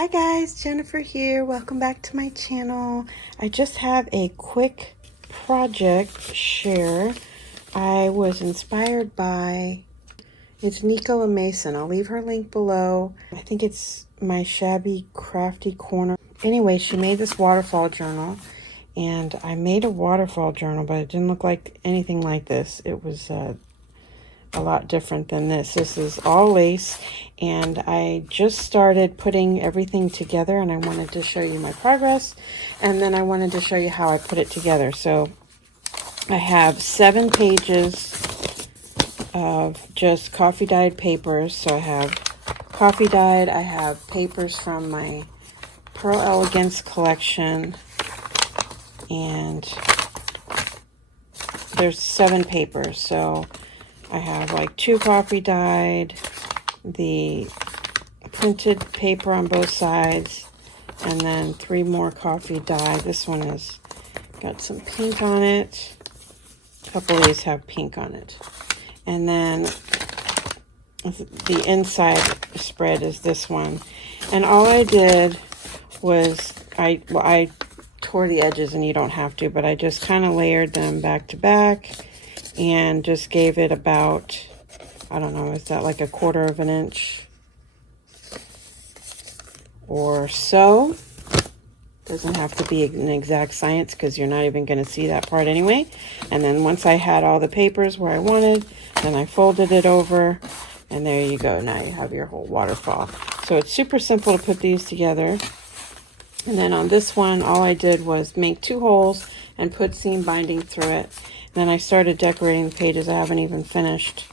Hi guys, Jennifer here. Welcome back to my channel. I just have a quick project share. I was inspired by, it's Nicola Mason. I'll leave her link below. I think it's my shabby crafty corner. Anyway, she made this waterfall journal, and I made a waterfall journal, but it didn't look like anything like this. It was a lot different than this. This is all lace, and I just started putting everything together, and I wanted to show you my progress, and then I wanted to show you how I put it together. So I have 7 pages of just coffee dyed papers. So I have coffee dyed, I have papers from my Pearl Elegance collection, and there's 7 papers. So I have like 2 coffee dyed, the printed paper on both sides, and then 3 more coffee dyed. This one has got some pink on it. A couple of these have pink on it. And then the inside spread is this one. And all I did was, I tore the edges, and you don't have to, but I just kind of layered them back to back and just gave it about, I don't know, is that like a 1/4 of an inch or so? Doesn't have to be an exact science because you're not even going to see that part anyway. And then once I had all the papers where I wanted, then I folded it over, and there you go. Now you have your whole waterfall. So it's super simple to put these together. And then on this one, all I did was make 2 holes and put seam binding through it. Then I started decorating the pages. I haven't even finished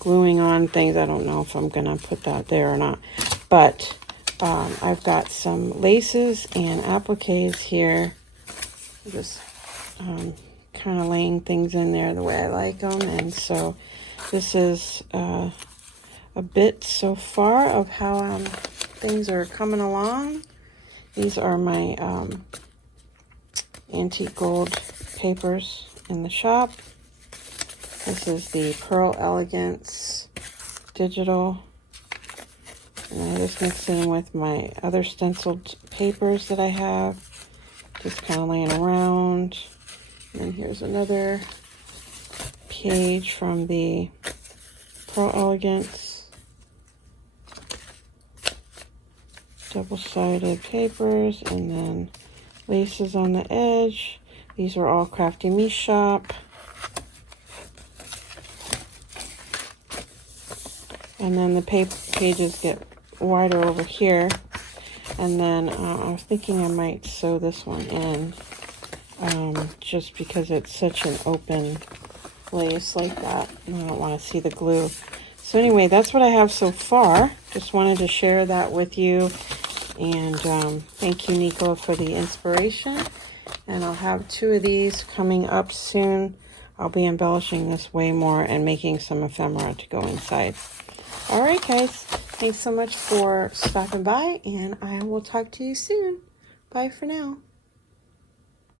gluing on things. I don't know if I'm going to put that there or not. But I've got some laces and appliques here. Just kind of laying things in there the way I like them. And so this is a bit so far of how things are coming along. These are my antique gold papers in the shop. This is the Pearl Elegance digital, and I just mix it in with my other stenciled papers that I have, just kind of laying around. And then here's another page from the Pearl Elegance double-sided papers, and then laces on the edge. These are all Crafty Me Shop. And then the pages get wider over here. And then I was thinking I might sew this one in, just because it's such an open lace like that. And I don't want to see the glue. So anyway, that's what I have so far. Just wanted to share that with you. And thank you, Nicola, for the inspiration. And I'll have 2 of these coming up soon. I'll be embellishing this way more and making some ephemera to go inside. All right, guys. Thanks so much for stopping by, and I will talk to you soon. Bye for now.